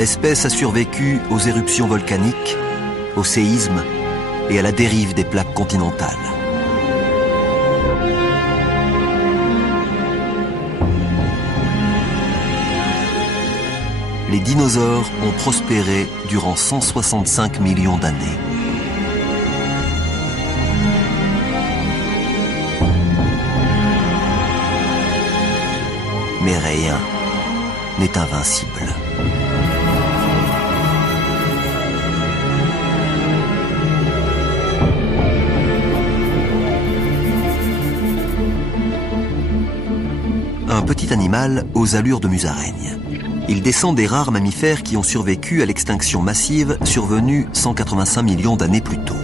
L'espèce a survécu aux éruptions volcaniques, aux séismes et à la dérive des plaques continentales. Les dinosaures ont prospéré durant 165 millions d'années. Mais rien n'est invincible. Un petit animal aux allures de musaraigne. Il descend des rares mammifères qui ont survécu à l'extinction massive survenue 185 millions d'années plus tôt.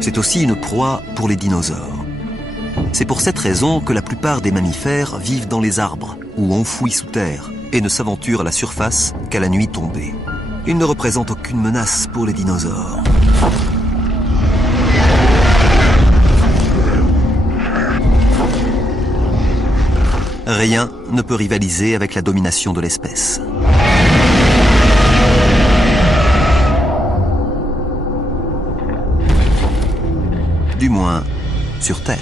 C'est aussi une proie pour les dinosaures. C'est pour cette raison que la plupart des mammifères vivent dans les arbres ou enfouis sous terre et ne s'aventurent à la surface qu'à la nuit tombée. Ils ne représentent aucune menace pour les dinosaures. Rien ne peut rivaliser avec la domination de l'espèce. Du moins, sur Terre.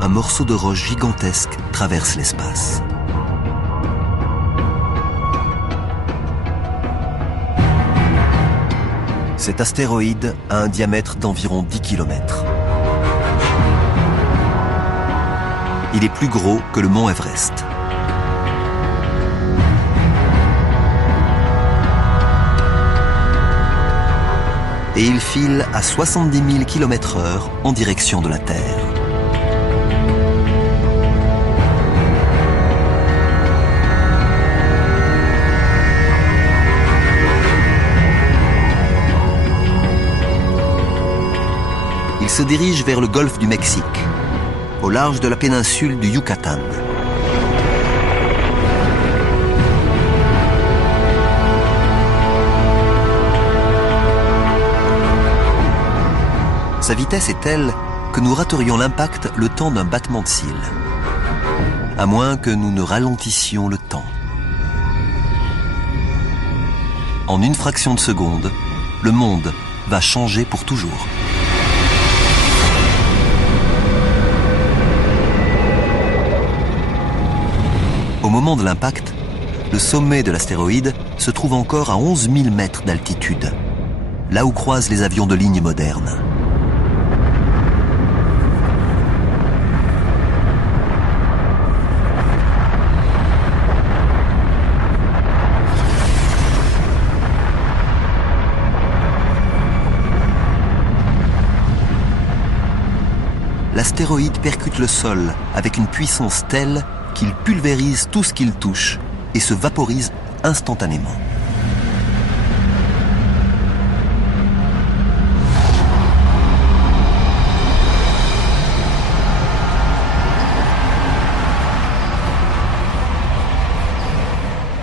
Un morceau de roche gigantesque traverse l'espace. Cet astéroïde a un diamètre d'environ 10 km. Il est plus gros que le mont Everest. Et il file à 70 000 km/h en direction de la Terre. Il se dirige vers le golfe du Mexique, au large de la péninsule du Yucatan. Sa vitesse est telle que nous raterions l'impact le temps d'un battement de cils, à moins que nous ne ralentissions le temps. En une fraction de seconde, le monde va changer pour toujours. Au moment de l'impact, le sommet de l'astéroïde se trouve encore à 11 000 mètres d'altitude, là où croisent les avions de ligne modernes. L'astéroïde percute le sol avec une puissance telle qu'il pulvérise tout ce qu'il touche et se vaporise instantanément.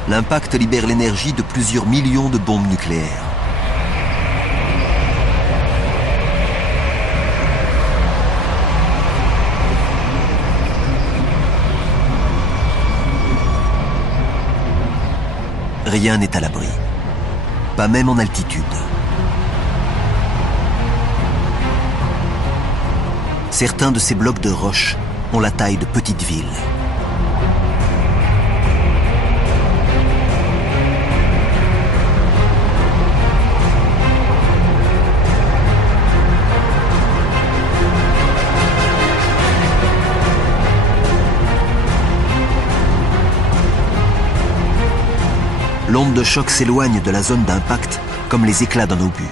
L'impact libère l'énergie de plusieurs millions de bombes nucléaires. Rien n'est à l'abri, pas même en altitude. Certains de ces blocs de roche ont la taille de petites villes. L'onde de choc s'éloigne de la zone d'impact comme les éclats d'un obus.